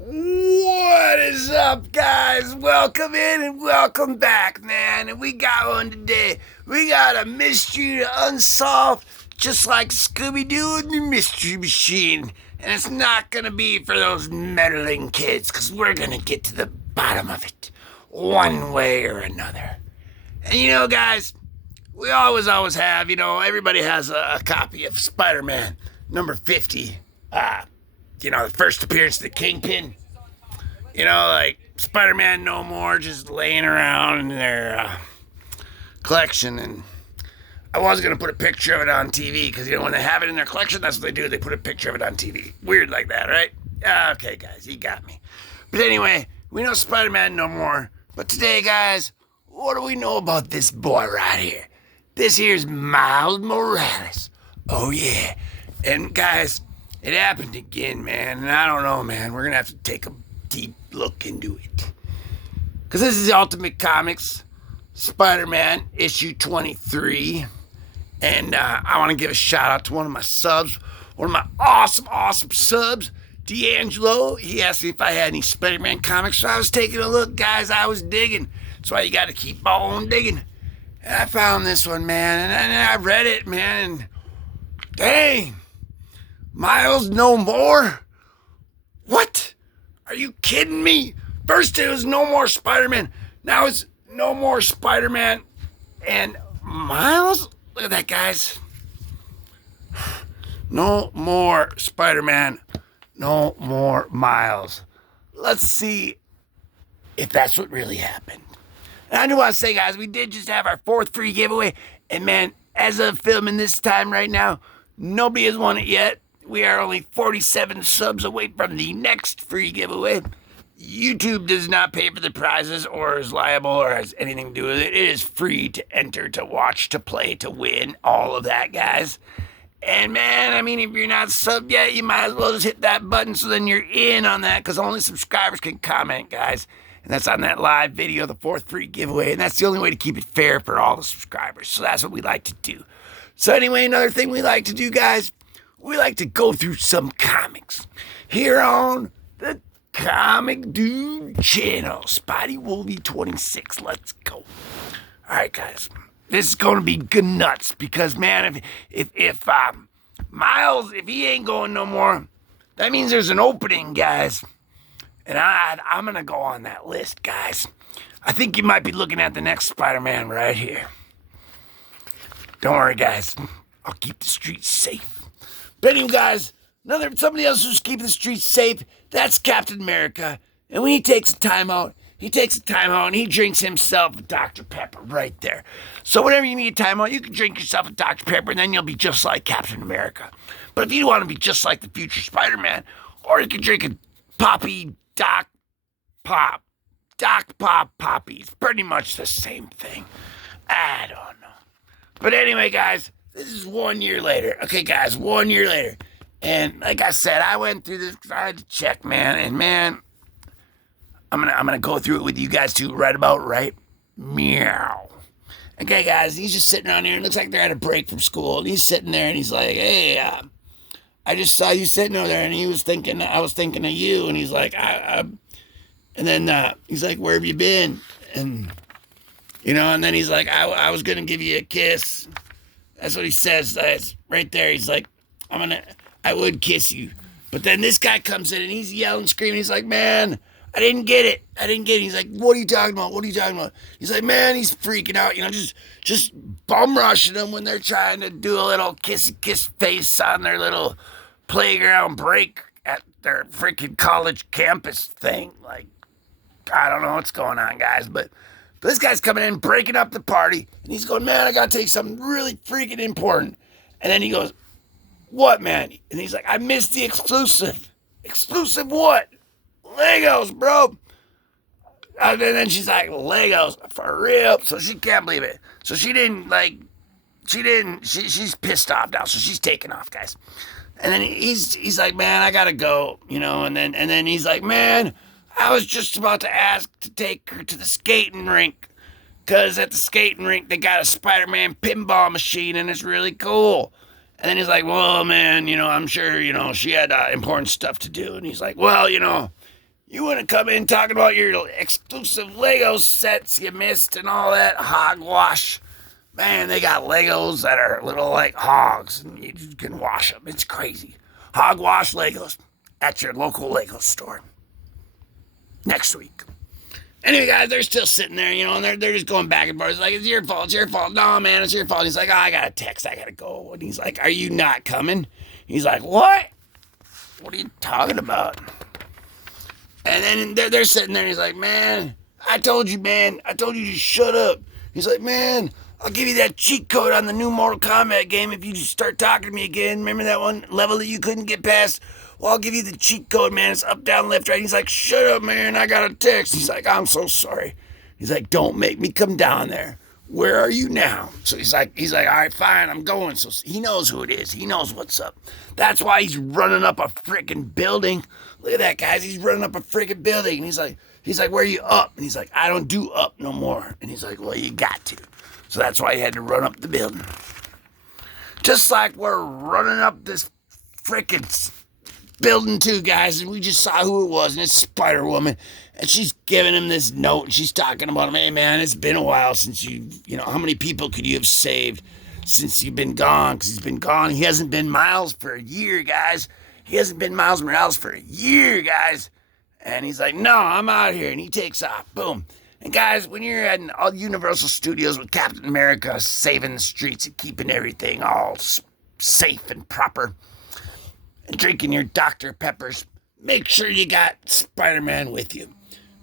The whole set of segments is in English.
What is up, guys? Welcome in and welcome back, man. And we got one today. We got a mystery to unsolve, just like Scooby-Doo and the Mystery Machine. And it's not gonna be for those meddling kids, because we're gonna get to the bottom of it, one way or another. And guys, we always have, everybody has a copy of Spider-Man number 50. The first appearance of the Kingpin. Like Spider-Man No More just laying around in their collection. And I was going to put a picture of it on TV because, when they have it in their collection, that's what they do. They put a picture of it on TV. Weird like that, right? Okay, guys, you got me. But anyway, we know Spider-Man No More. But today, guys, what do we know about this boy right here? This here's Miles Morales. Oh, yeah. And, guys, it happened again, man. And I don't know, man. We're going to have to take a deep look into it. Because this is the Ultimate Comics Spider-Man issue 23. And I want to give a shout out to one of my subs, one of my awesome subs, D'Angelo. He asked me if I had any Spider-Man comics. So I was taking a look, guys. I was digging. That's why you got to keep on digging. And I found this one, man. And I read it, man. And dang. Miles No More? What? Are you kidding me? First it was No More Spider-Man. Now it's No More Spider-Man and Miles? Look at that, guys. No more Spider-Man. No more Miles. Let's see if that's what really happened. And I do want to say, guys, we did just have our 4th free giveaway. And, man, as of filming this time right now, nobody has won it yet. We are only 47 subs away from the next free giveaway. YouTube does not pay for the prizes or is liable or has anything to do with it. It is free to enter, to watch, to play, to win, all of that, guys. And, man, I mean, if you're not subbed yet, you might as well just hit that button so then you're in on that, because only subscribers can comment, guys. And that's on that live video, the 4th free giveaway. And that's the only way to keep it fair for all the subscribers. So that's what we like to do. So anyway, another thing we like to do, guys, we like to go through some comics here on the Comic Dude channel. Spidey Wolvie 26. Let's go. All right, guys. This is going to be good nuts because, man, if Miles, if he ain't going no more, that means there's an opening, guys. And I'm going to go on that list, guys. I think you might be looking at the next Spider-Man right here. Don't worry, guys. I'll keep the streets safe. But anyway, guys, somebody else who's keeping the streets safe, that's Captain America. And when he takes a time out, and he drinks himself a Dr. Pepper right there. So whenever you need a time out, you can drink yourself a Dr. Pepper, and then you'll be just like Captain America. But if you want to be just like the future Spider-Man, or you can drink a Poppy Doc Pop. Doc Pop Poppy. It's pretty much the same thing. I don't know. But anyway, guys, this is 1 year later. Okay, guys, 1 year later. And like I said, I went through this. I had to check, man. And, man, I'm gonna go through it with you guys, too, right about right. Meow. Okay, guys, he's just sitting around here. It looks like they're at a break from school. And he's sitting there, and he's like, hey, I just saw you sitting over there. And I was thinking of you. And he's like, and then he's like, where have you been? And, and then he's like, I was going to give you a kiss. That's what he says. That's right there. He's like, I would kiss you. But then this guy comes in and he's yelling, screaming. He's like, man, I didn't get it. He's like, what are you talking about? He's like, man, he's freaking out. Just bum rushing them when they're trying to do a little kiss face on their little playground break at their freaking college campus thing. Like, I don't know what's going on, guys, but this guy's coming in, breaking up the party, and he's going, man, I gotta tell you something really freaking important. And then he goes, what, man? And he's like, I missed the exclusive. Exclusive what? Legos, bro. And then she's like, Legos, for real? So she can't believe it. So she's pissed off now, so she's taking off, guys. And then he's like, man, I gotta go, and then he's like, man, I was just about to ask to take her to the skating rink, because at the skating rink, they got a Spider-Man pinball machine, and it's really cool. And then he's like, well, man, I'm sure, she had important stuff to do. And he's like, well, You want to come in talking about your exclusive Lego sets you missed and all that hogwash. Man, they got Legos that are little like hogs, and you can wash them. It's crazy. Hogwash Legos at your local Lego store next week. Anyway, guys, they're still sitting there, and they're just going back and forth. It's like, it's your fault, it's your fault. No, man, it's your fault. He's like, oh, I got a text, I gotta go. And he's like, are you not coming? He's like, what? What are you talking about? And then they're sitting there, and he's like, man, I told you to shut up. He's like, man, I'll give you that cheat code on the new Mortal Kombat game if you just start talking to me again. Remember that one level that you couldn't get past? Well, I'll give you the cheat code, man. It's up, down, left, right. He's like, shut up, man. I got a text. He's like, I'm so sorry. He's like, don't make me come down there. Where are you now? So he's like, all right, fine, I'm going. So he knows who it is. He knows what's up. That's why he's running up a freaking building. Look at that, guys. He's running up a freaking building. And he's like, where are you up? And he's like, I don't do up no more. And he's like, well, you got to. So that's why he had to run up the building. Just like we're running up this freaking building too, guys, and we just saw who it was, and it's Spider-Woman, and she's giving him this note, and she's talking about him. Hey, man, it's been a while since how many people could you have saved since you've been gone? Because he's been gone. He hasn't been Miles for a year, guys. He hasn't been Miles Morales for a year, guys. And he's like, no, I'm out here, and he takes off. Boom. And guys, when you're at Universal Studios with Captain America saving the streets and keeping everything all safe and proper, and drinking your Dr. Peppers, make sure you got Spider-Man with you,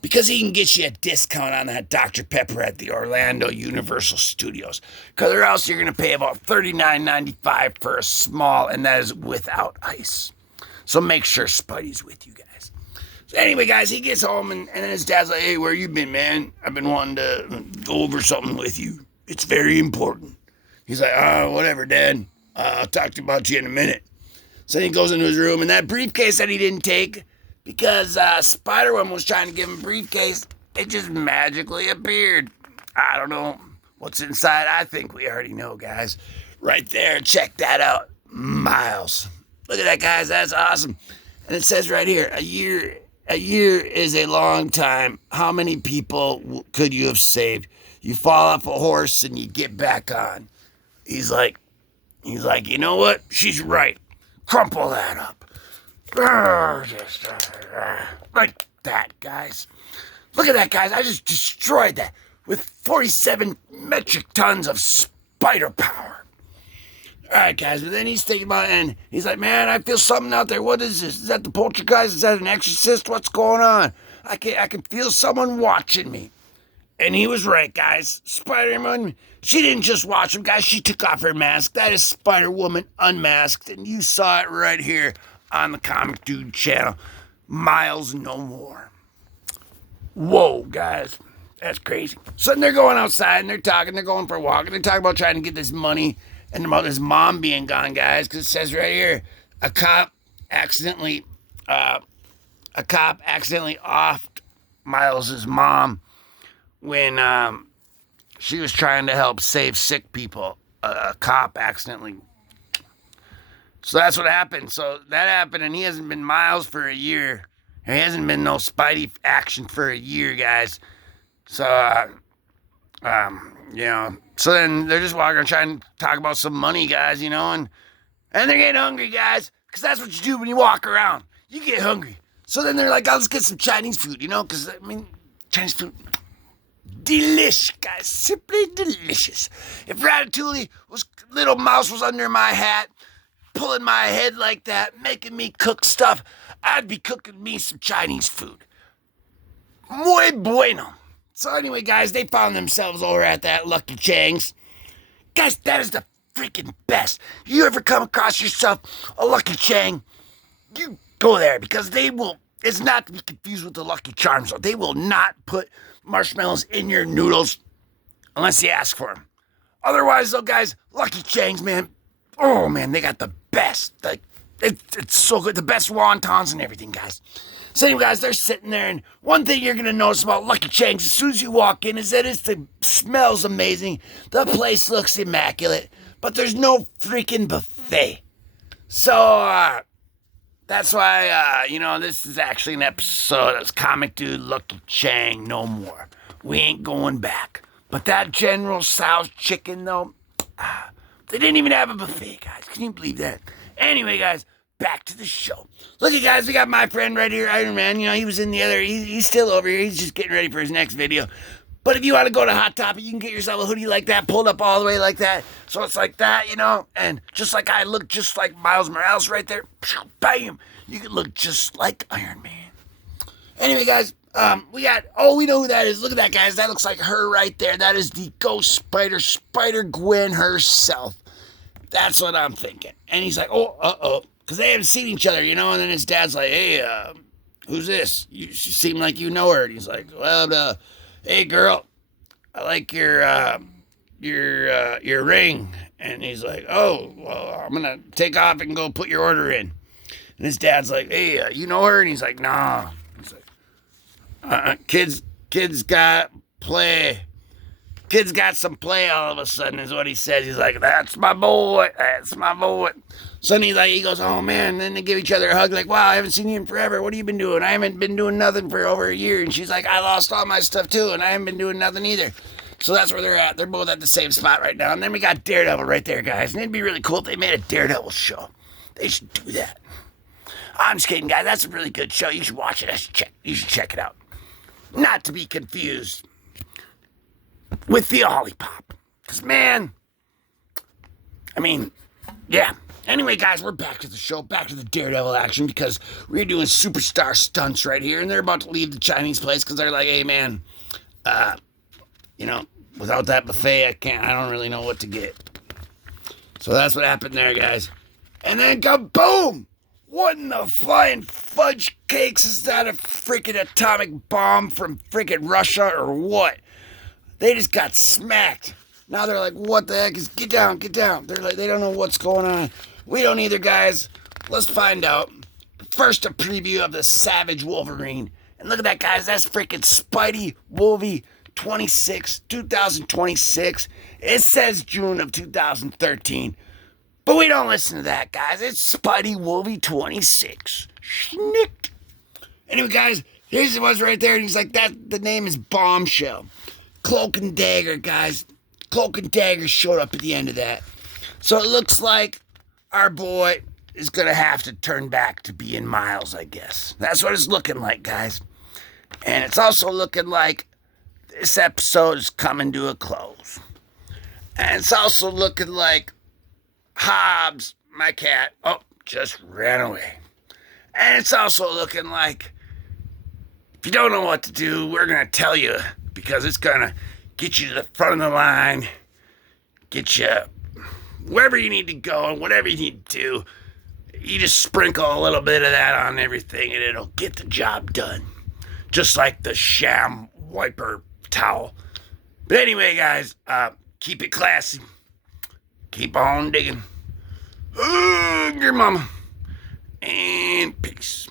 because he can get you a discount on that Dr. Pepper at the Orlando Universal Studios, because or else you're going to pay about $39.95 for a small, and that is without ice. So make sure Spidey's with you guys. So anyway, guys, he gets home, and then his dad's like, hey, where you been, man? I've been wanting to go over something with you. It's very important. He's like, whatever, Dad. I'll talk to you about you in a minute. So he goes into his room, and that briefcase that he didn't take because Spider-Woman was trying to give him a briefcase, it just magically appeared. I don't know what's inside. I think we already know, guys. Right there, check that out. Miles. Look at that, guys. That's awesome. And it says right here, a year is a long time. How many people could you have saved? You fall off a horse and you get back on. He's like, you know what? She's right. Crumple that up. Like that, guys. Look at that, guys. I just destroyed that with 47 metric tons of spider power. All right, guys. But then he's thinking about it, and he's like, man, I feel something out there. What is this? Is that the poltergeist? Is that an exorcist? What's going on? I can feel someone watching me. And he was right, guys. Spider-Man, she didn't just watch him, guys. She took off her mask. That is Spider-Woman unmasked. And you saw it right here on the Comic Dude channel. Miles No More. Whoa, guys. That's crazy. So then they're going outside, and they're talking. They're going for a walk, and they're talking about trying to get this money and about his mom being gone, guys. Because it says right here, a cop accidentally offed Miles's mom when she was trying to help save sick people. A cop accidentally. So that's what happened. So that happened, and he hasn't been Miles for a year. He hasn't been no Spidey action for a year, guys. So, So then they're just walking around trying to talk about some money, guys, and they're getting hungry, guys, because that's what you do when you walk around. You get hungry. So then they're like, oh, let's get some Chinese food, because, Chinese food. Delish, guys, simply delicious. If Ratatouille little mouse was under my hat, pulling my head like that, making me cook stuff, I'd be cooking me some Chinese food. Muy bueno. So anyway, guys, they found themselves over at that Lucky Chang's. Guys, that is the freaking best. You ever come across yourself a Lucky Chang, you go there, because they will, it's not to be confused with the Lucky Charms, though. They will not put marshmallows in your noodles unless you ask for them. Otherwise, though, guys, Lucky Chang's, man, oh, man, they got the best. Like, it's so good. The best wontons and everything, guys. So anyway, guys, they're sitting there, and one thing you're going to notice about Lucky Chang's as soon as you walk in is that it smells amazing. The place looks immaculate, but there's no freaking buffet. So, That's why, this is actually an episode of Comic Dude Lucky Chang no more. We ain't going back. But that General Tso's chicken, though, they didn't even have a buffet, guys. Can you believe that? Anyway, guys, back to the show. Look at guys, we got my friend right here, Iron Man. He was in the other, he's still over here. He's just getting ready for his next video. But if you want to go to Hot Topic, you can get yourself a hoodie like that, pulled up all the way like that. So it's like that, and just like I look just like Miles Morales right there, bam, you can look just like Iron Man. Anyway, guys, we know who that is. Look at that, guys. That looks like her right there. That is the Ghost Spider, Spider-Gwen herself. That's what I'm thinking. And he's like, because they haven't seen each other, and then his dad's like, hey, who's this? You seem like you know her. And he's like, well, hey girl, I like your ring. And he's like, oh, well, I'm gonna take off and go put your order in. And his dad's like, hey, you know her? And he's like, nah. He's like, kids got play. Kids got some play all of a sudden is what he says. He's like, that's my boy. So then he goes, oh man. And then they give each other a hug like, wow, I haven't seen you in forever. What have you been doing? I haven't been doing nothing for over a year. And she's like, I lost all my stuff too. And I haven't been doing nothing either. So that's where they're at. They're both at the same spot right now. And then we got Daredevil right there, guys. And it'd be really cool if they made a Daredevil show. They should do that. I'm just kidding, guys. That's a really good show. You should watch it. You should check it out. Not to be confused with the Olipop. Because, man, yeah. Anyway, guys, we're back to the show, back to the Daredevil action, because we're doing superstar stunts right here, and they're about to leave the Chinese place because they're like, hey, man, without that buffet, I don't really know what to get. So that's what happened there, guys. And then kaboom! What in the flying fudge cakes? Is that a freaking atomic bomb from freaking Russia or what? They just got smacked. Now they're like, what the heck is, get down. They're like, they don't know what's going on. We don't either, guys. Let's find out. First, a preview of the Savage Wolverine. And look at that, guys. That's freaking Spidey Wolvie 2026. It says June of 2013. But we don't listen to that, guys. It's Spidey Wolvie 26. Schnick. Anyway, guys, here's the ones right there. And he's like, the name is Bombshell. Cloak and Dagger, guys. Cloak and Dagger showed up at the end of that. So it looks like our boy is going to have to turn back to being Miles, I guess. That's what it's looking like, guys. And it's also looking like this episode is coming to a close. And it's also looking like Hobbs, my cat, just ran away. And it's also looking like, if you don't know what to do, we're going to tell you, because it's going to get you to the front of the line, get you wherever you need to go and whatever you need to do. You just sprinkle a little bit of that on everything and it'll get the job done. Just like the sham wiper towel. But anyway, guys, keep it classy. Keep on digging. Hug your mama. And peace.